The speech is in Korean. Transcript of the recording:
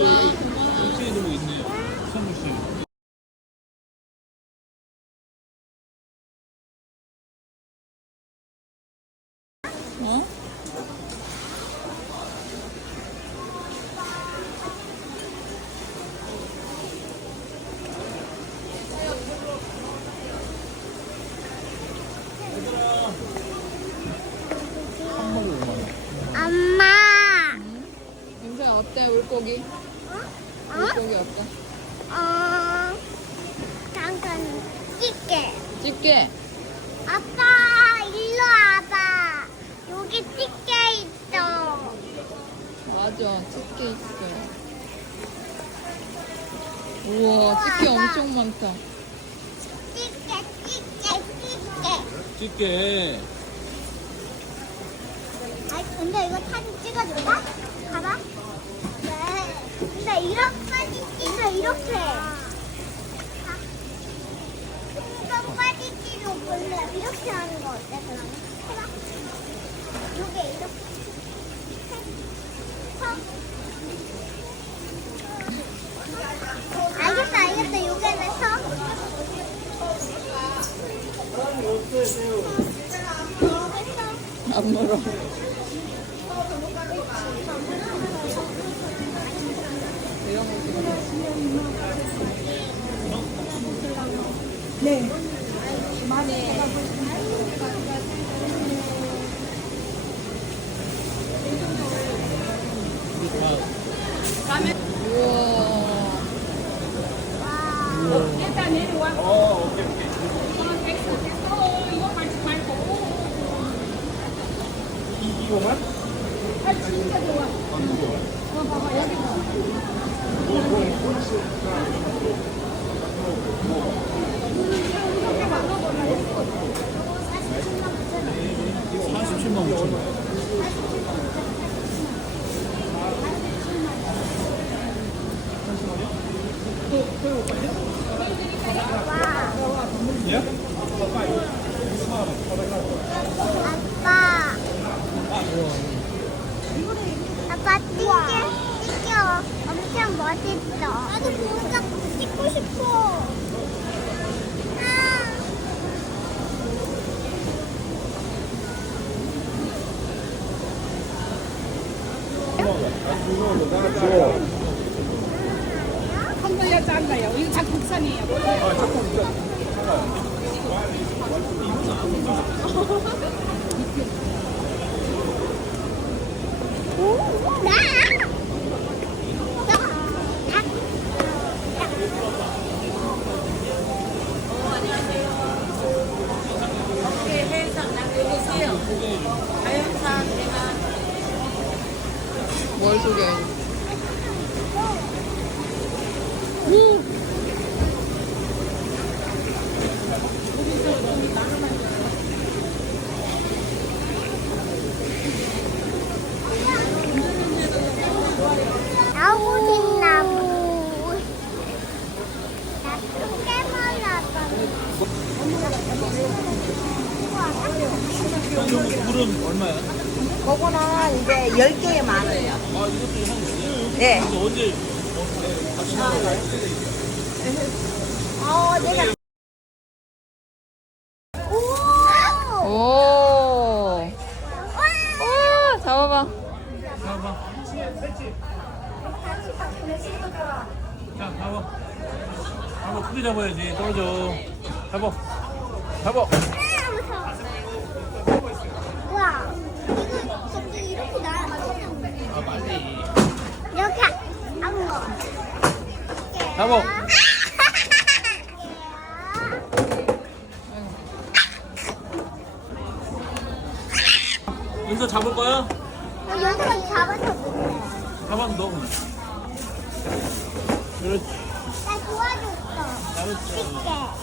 여기 2층에도 여기 2층에도 뭐 있네요. 사무실. 어? 한마리 5만 원. 엄마. 윤서야 어때 물고기? 어? 물고기 어때? 어? 잠깐 찍게. 집게 아빠 일로 와봐. 여기 찍게 있어. 맞아 집게 있어 우와 집게 엄청 많다 찍게 찍게 찍게. 집게. 아 근데 이거 사진 찍어줄까? 봐봐. 네. 근데 이렇게 이렇게. 이거 빠지지도 몰래 이렇게 하는 거 어때 그러면? 해봐. 요게 이렇게. 서. 알겠어 알겠어 요게는 서. 안 물어 이런 거 찍어 우와 어, 오케이, 오케이. 이, 이거만? 이거 47만 5천 원. 예? 아빠. 아빠 찍게 찍혀. 엄청 멋있어. 나도 보자 찍고 싶어. 한글야 잘라요. 이거 다 국산이에요. 오, 뭘 소개해 나무 나무. 나 깨물었어. 이 물은 얼마야? 그거는 이제 10개에 만 원이요. 아, 이것도 한, 네. 언제, 어, 내가 오. 오 오, 잡아봐. 자, 봐봐. 봐봐, 크게 잡아야지. 떨어져. 잡아. 잡아. 우와. 이렇게 나. 아, 빨리. 이렇게 안 거. 잡아. 윤서 잡을 거야? 잡아서 못해. 잡아, 너. 그렇지. 나 도와줬어. 잘했어.